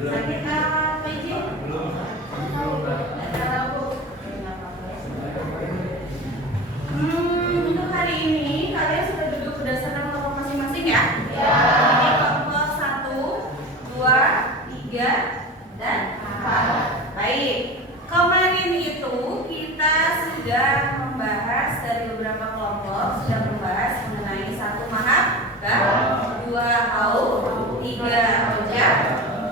Sakit apa ini? Untuk hari ini kalian sudah duduk berdasarkan kelompok masing-masing ya? Ya. Ini kelompok 1, 2, 3, dan 4. Baik. Kemarin itu kita sudah membahas dari beberapa kelompok, sudah membahas mengenai 1 mahabbah, 2 haub, 3 rojak,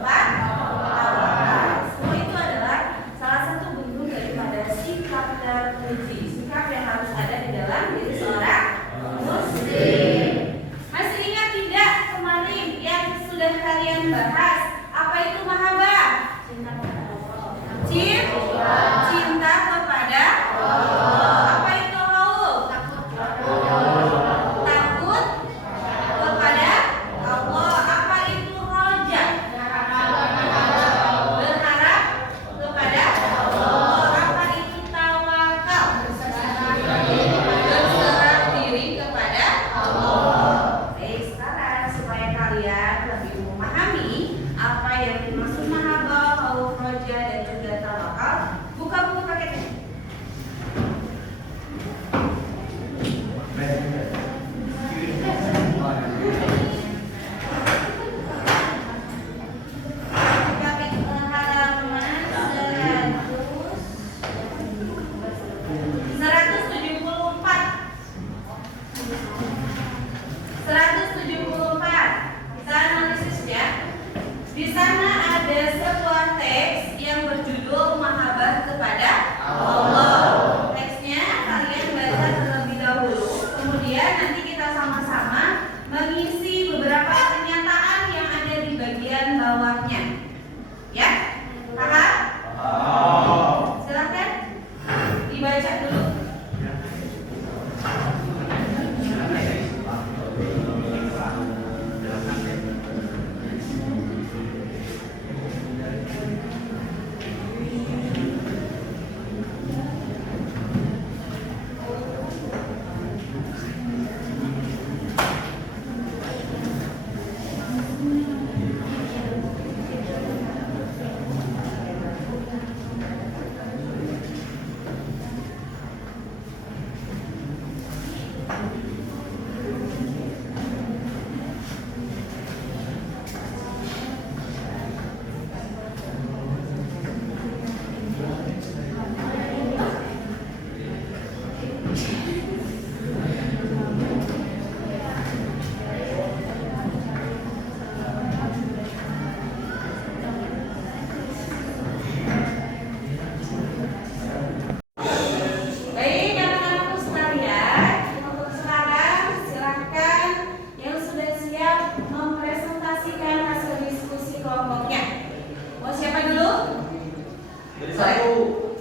4 tawakal. Semua itu adalah salah satu bentuk daripada sikap terpuji, sikap yang harus ada di dalam diri seorang muslim. Masih ingat tidak kemarin yang sudah kalian bahas? Apa itu mahabbah? Cinta kepada Allah. Apa itu haub? Takut kepada Allah. Apa itu roja? Berharap kepada Allah. Apa itu tawakal? Berserah diri kepada Allah. Baik, sekarang supaya kalian lebih memahami apa yang dimaksud mahabbah, haub, roja, dan juga tawakal, buka buku paketnya. Kita analisis ya. Di sana ada sebuah teks yang berjudul mahabbah kepada Allah. Teksnya kalian baca terlebih dahulu, kemudian nanti kita sama-sama mengisi beberapa pernyataan yang ada di bagian bawahnya. Ya? Paham? Silakan dibaca dulu.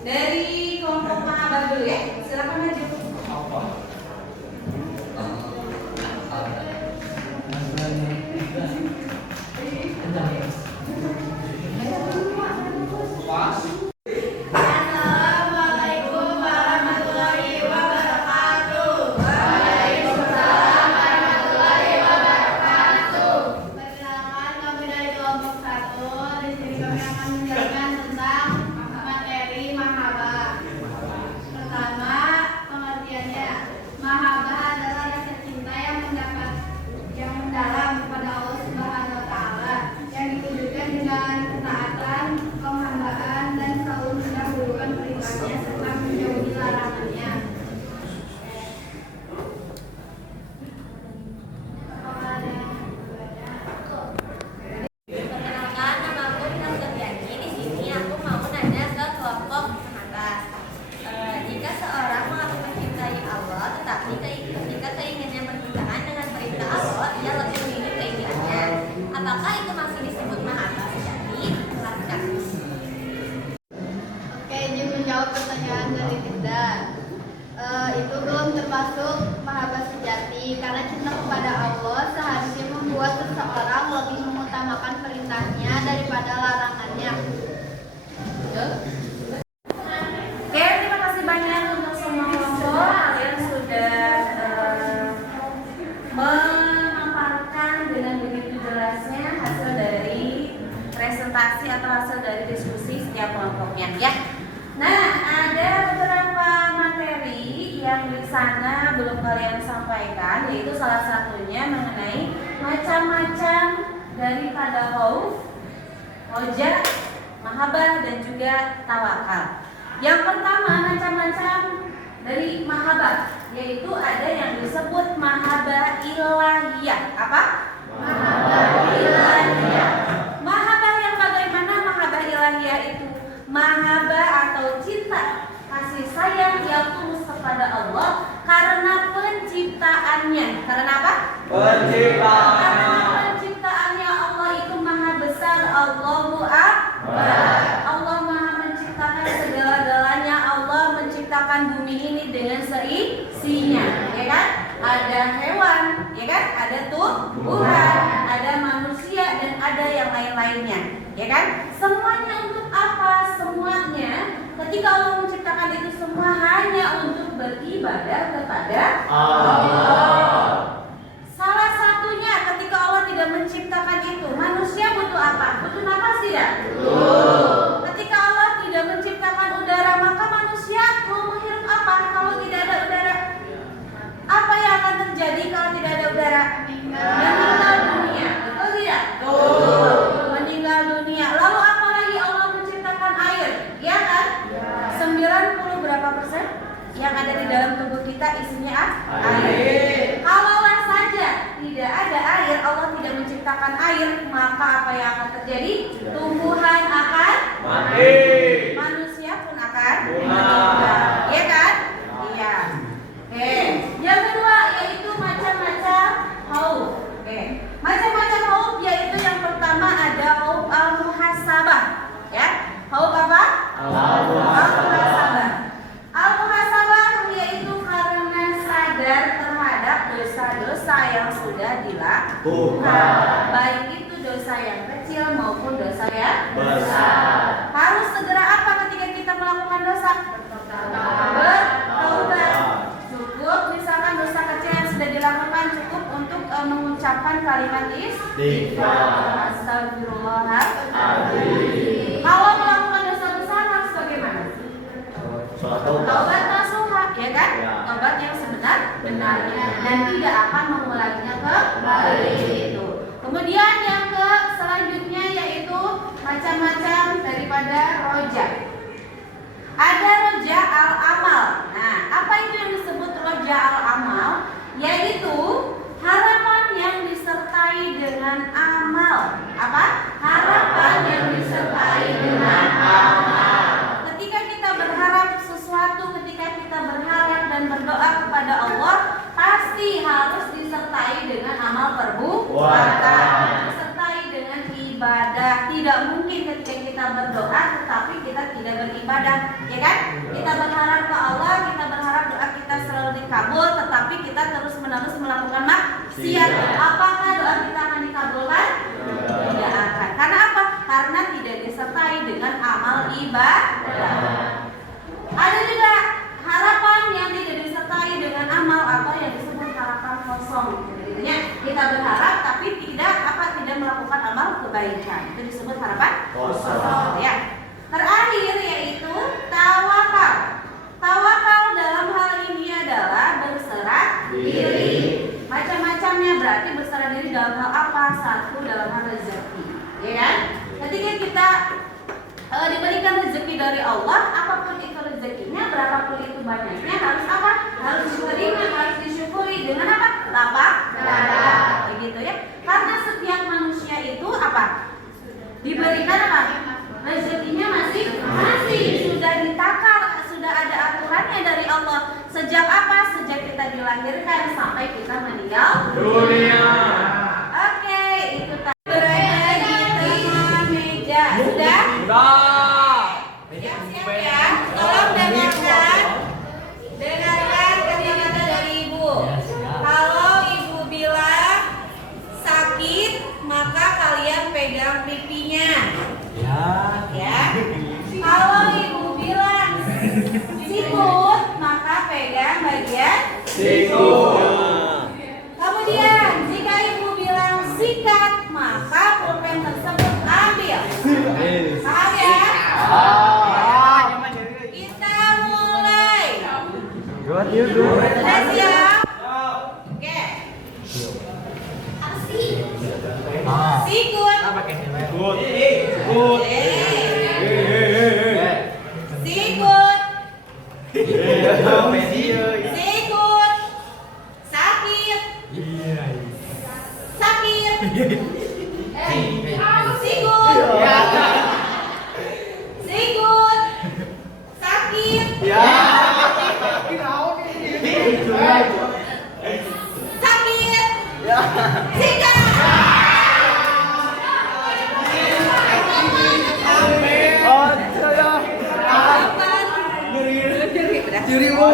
Dari kelompok mahabbah dulu ya, silakan maju. Assalamualaikum warahmatullahi wabarakatuh. Waalaikumsalam warahmatullahi wabarakatuh. Perkenalkan, kami dari kelompok 1. Di sini kami akan menjelaskan tentang materi mahabbah. Pertama, pengertiannya. Mahabbah adalah rasa cinta yang mendalam kepada Allah Subhanahu wa taala, yang diwujudkan dengan ketaatan, penghambaan, dan selalu mendahulukan perintahnya serta menjauhi larangannya. Perkenalkan, nama aku Rina Suryani. Di sini aku mau nanya ke kelompok atas. Jika seorang mengaku mencintai Allah, tetapi ketika keinginannya bertentangan dengan perintah Allah, ia lebih memilih keinginannya. Apakah itu masih disebut mahabbah sejati? Silakan. Oke, izin menjawab pertanyaan dari Dinda. Itu belum termasuk mahabbah sejati, karena cinta kepada Allah seharusnya membuat seseorang lebih mengutamakan perintahnya daripada larangannya. Oke, terima kasih banyak untuk semua kelompok. Kalian sudah memaparkan dengan begitu jelasnya hasil dari presentasi atau hasil dari diskusi setiap kelompoknya ya. Nah, ada beberapa materi yang di sana belum kalian sampaikan, yaitu salah satunya mengenai macam-macam daripada khauf, roja, mahabbah dan juga tawakal. Yang pertama macam-macam dari mahabbah, yaitu ada yang disebut mahabbah ilahiyah. Apa? Mahabbah ilahiyah. Mahabbah yang bagaimana mahabbah ilahiyah itu? Mahabbah atau cinta kasih sayang yang tulus kepada Allah karena penciptaannya. Karena apa? Karena penciptaannya Allah itu maha besar. Allahu Akbar. Allah maha menciptakan segala-galanya. Allah menciptakan bumi ini dengan seisinya, ya kan? Ada hewan, ya kan? Ada tumbuhan, ada manusia dan ada yang lain-lainnya, ya kan? Semuanya untuk apa? Semuanya ketika Allah menciptakan itu semua hanya untuk beribadah kepada Allah. Salah satunya ketika Allah tidak menciptakan itu, manusia butuh apa? Butuh napas tidak? Ketika Allah tidak menciptakan udara, maka manusia mau menghirup apa kalau tidak ada udara? Apa yang akan terjadi kalau tidak ada udara? Meninggal dunia. Betul tidak? Meninggal dunia. Lalu apa lagi Allah menciptakan air? Ya kan? 90 berapa persen yang ada di dalam tubuh kita isinya air. Kalaulah saja tidak ada air, Allah tidak menciptakan air, maka apa yang akan terjadi? Tumbuhan akan mati. Manusia pun akan meninggal. Ya kan? Iya. Oke. Yang kedua yaitu macam-macam khauf. Oke. Macam-macam khauf yaitu yang pertama ada khauf al-muhasabah. Ya. Khauf apa? Al-muhasabah. Al-muhasabah yaitu karena sadar terhadap dosa-dosa yang sudah dilakukan. Baik itu dosa yang kecil maupun dosa yang besar. Harus segera apa ketika kita melakukan dosa? Bertaubat. Cukup misalkan dosa kecil yang sudah dilakukan cukup untuk mengucapkan kalimat istighfar. Astagfirullahaladzim. Kalau melakukan dosa besar harus bagaimana? Taubat nasuha, ya kan? Taubat yang sebenar-benarnya dan tidak akan mengulanginya kembali itu. Kemudian yang selanjutnya yaitu macam-macam daripada roja. Ada roja al-amal. Nah, apa itu yang disebut roja al-amal? Yaitu harapan yang disertai dengan amal. Apa? Harapan yang disertai dengan amal. Ketika kita berharap sesuatu, ketika kita berharap dan berdoa kepada Allah, pasti harus disertai dengan amal perbuatan, disertai dengan ibadah. Tidak mungkin ketika kita berdoa tetapi kita tidak beribadah, ya kan? Kita berharap ke Allah, kita berharap doa kita selalu dikabul, tetapi kita terus-menerus melakukan maksiat. Apakah doa kita akan dikabulkan? Tidak akan. Karena apa? Karena tidak disertai dengan amal ibadah. Ada juga harapan yang tidak disertai dengan amal atau yang disebut harapan kosong. Kita berharap tapi tidak melakukan amal kebaikan. Itu disebut harapan kosong. Ya. Terakhir yaitu tawakal. Tawakal dalam hal ini adalah berserah diri. Macam-macamnya berarti berserah diri dalam hal apa? Satu dalam hal rezeki. Ya kan? Ketika kita diberikan rezeki dari Allah, apapun itu rezekinya, berapapun itu banyaknya, harus apa? Harus diterima, harus disyukuri dengan apa? Lapang dada, begitu ya. Karena setiap manusia itu apa? Diberikan apa? Rezekinya masing-masing, sudah ditakar, sudah ada aturannya dari Allah. Sejak apa? Sejak kita dilahirkan sampai kita meninggal dunia. Oke, itu tadi. Berada di tengah meja. Sudah? Siap-siap ya. Tolong dengarkan kata-kata dari Ibu. Kalau Ibu bilang sakit, maka kalian pegang pipinya. Ya. Kalau Ibu bilang sikut, maka pegang bagian sikut. Kemudian jika Ibu bilang sikat, maka pulpen tersebut ambil. Sikut. Apa kayaknya? Good. Good. Sikut. Iya. Sikut. Sakit. Iya. Sakit. Sikut. Sikut. Sakit. Sakit. Singkat. Juri bu.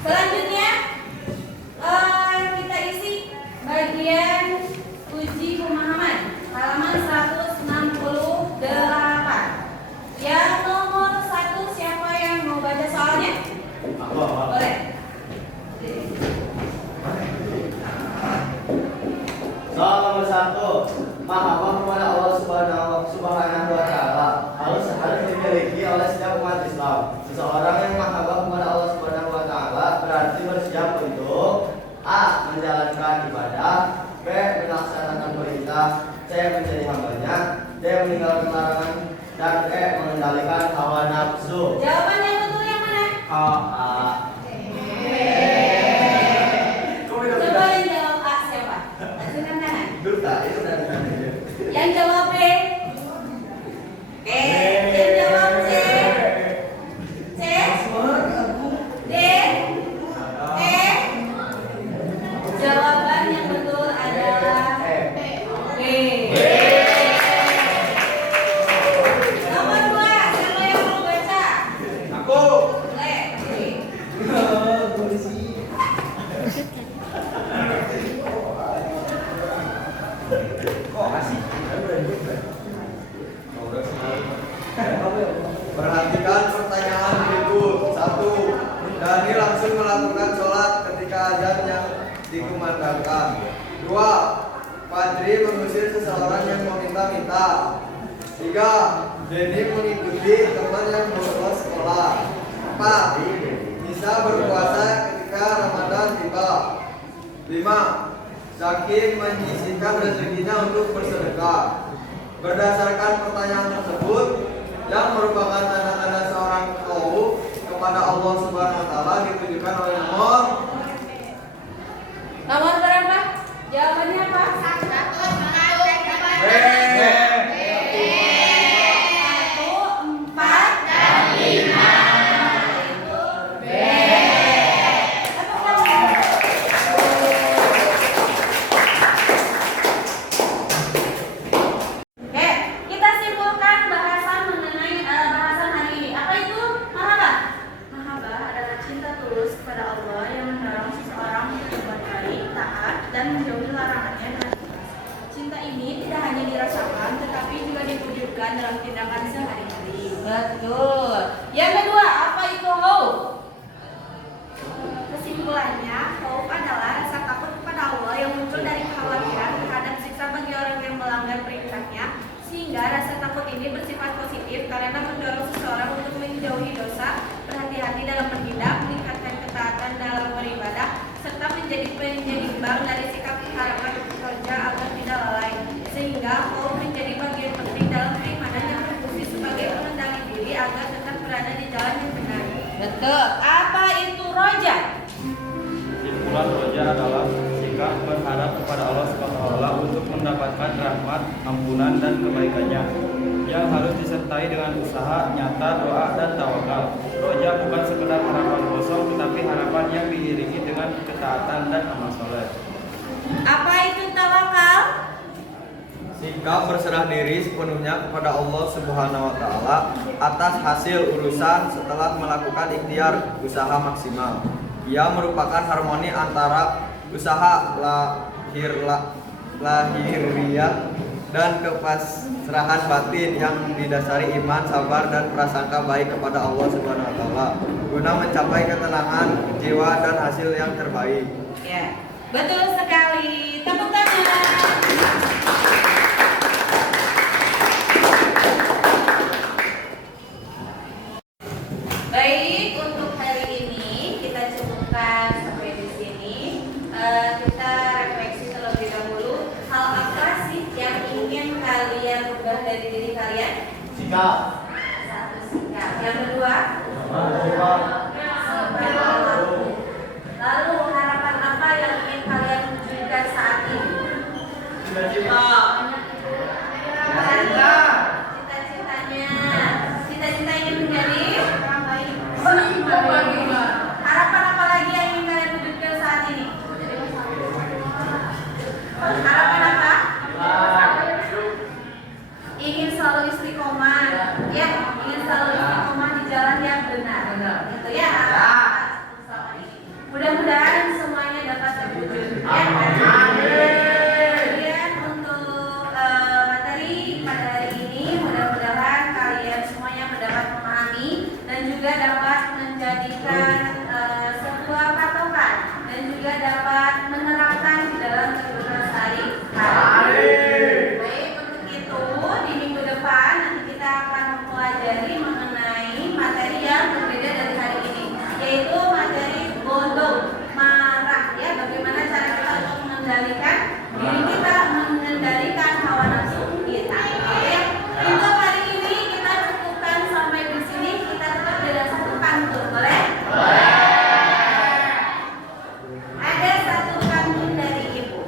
Selanjutnya kita isi bagian uji pemahaman halaman 168. Yang nomor 1 siapa yang mau baca soalnya? Boleh. Soal nomor 1. Mahabbah kepada Allah Subhanahu wa Ta'ala harus dimiliki oleh setiap umat Islam. Seseorang yang mahabbah kepada Allah Subhanahu wa Ta'ala berarti bersiap untuk A. Menjalankan ibadah, B. Melaksanakan perintah, C. Menjadi hambanya, D. Meninggalkan larangan, dan E. Mengendalikan hawa nafsu. Jawaban yang betul yang mana? A. Coba yang jawab A siapa? Angkat tangan. Duta itu dari mana? Yang jawab B. Yang jawab C. C. D. E. Jawaban yang betul adalah B. Nomor 2, siapa yang mau baca? Aku. Boleh. Perhatikan pertanyaan berikut. 1. Dani langsung melakukan sholat ketika azan yang dikumandangkan. 2. Fadri mengusir seseorang yang meminta-minta. 3. Denny mengikuti teman yang bolos sekolah. 4. Nisa berpuasa ketika Ramadan tiba. 5. Zaki menyisihkan rezekinya untuk bersedekah. Berdasarkan pertanyaan tersebut, yang merupakan tanda-tanda seorang tahu kepada Allah Subhanahu wa Ta'ala ditunjukkan oleh nomor berapa? Jawabannya apa? 1, 4, dan 5. Itu B. Tepuk tangan. Oke, kita simpulkan bahasan mengenai bahasan hari ini. Apa itu mahabbah? Mahabbah adalah cinta tulus kepada Allah yang mendorong seseorang untuk berbuat baik, taat, dan menjauhi larangannya dengan ikhlas. Cinta ini tidak hanya dirasakan, tetapi juga diwujudkan dalam tindakan sehari-hari. Betul. Yang kedua, apa itu khauf? Kesimpulannya, khauf adalah rasa takut kepada Allah yang muncul dari kekhawatiran terhadap siksa bagi orang yang melanggar perintahnya, sehingga rasa takut ini bersifat positif karena mendorong seseorang untuk menjauhi dosa, berhati-hati dalam bertindak, meningkatkan ketaatan dalam beribadah, serta menjadi penyeimbang dari sikap harapan kerja agar tidak lalai, sehingga khauf menjadi bagian penting dalam keimanan yang berfungsi sebagai pengendali diri agar tetap berada di jalan yang benar. Betul. Apa itu roja? Simpulan roja adalah sikap berharap kepada Allah SWT untuk mendapatkan rahmat, ampunan, dan kebaikannya yang harus disertai dengan usaha, nyata, doa, dan tawakal. Roja bukan sekedar harapan kosong, tetapi harapan yang diiringi dengan ketaatan dan amal soleh. Apa itu tawakal? sikap berserah diri sepenuhnya kepada Allah Subhanahu wa Ta'ala atas hasil urusan setelah melakukan ikhtiar usaha maksimal. Ia merupakan harmoni antara usaha lahiriah dan kepasrahan batin yang didasari iman, sabar, dan prasangka baik kepada Allah Subhanahu wa Ta'ala guna mencapai ketenangan jiwa dan hasil yang terbaik. Ya, betul sekali. Tepuk tangan. Baik, untuk hari ini kita cukupkan sampai di sini. Kita refleksi terlebih dahulu sikap. Satu sikap. Yang kedua, Berlaku. lalu harapan apa yang ingin kalian wujudkan saat ini? Cita-cita. Cita-citanya ingin menjadi harapan apa lagi yang ingin kalian wujudkan saat ini? Harapan apa? Ingin selalu istiqomah, ya, ingin selalu istiqomah di jalan yang benar, gitu ya. Mudah-mudahan semuanya dapat terwujud. Ya, kemudian untuk materi pada hari ini, mudah-mudahan kalian semuanya mendapat memahami dan juga dapat menjadikan sebuah patokan dan juga dapat menerapkan di dalam kehidupan sehari-hari. Baik, untuk itu di minggu depan nanti kita akan mempelajari mengenai materi yang berbeda dari hari ini, yaitu materi bodoh marah, ya, bagaimana cara kita untuk mengendalikan diri kita, mengendalikan hawa nafsu kita. Ya, untuk hari ini kita cukupkan sampai di sini. Kita tetap ada satu pantun, boleh? Ada satu pantun dari ibu.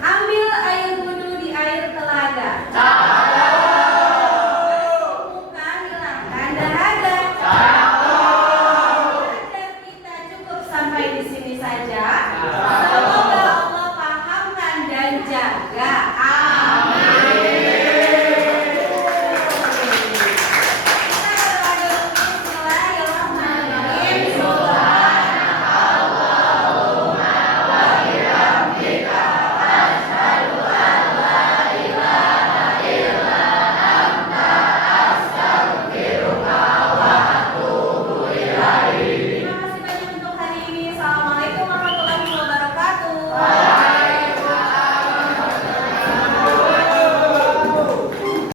Ambil air wudhu di air telaga. Muka hilangkan dahaga. Agar kita cukup sampai di sini saja. Semoga Allah pahamkan dan jaga.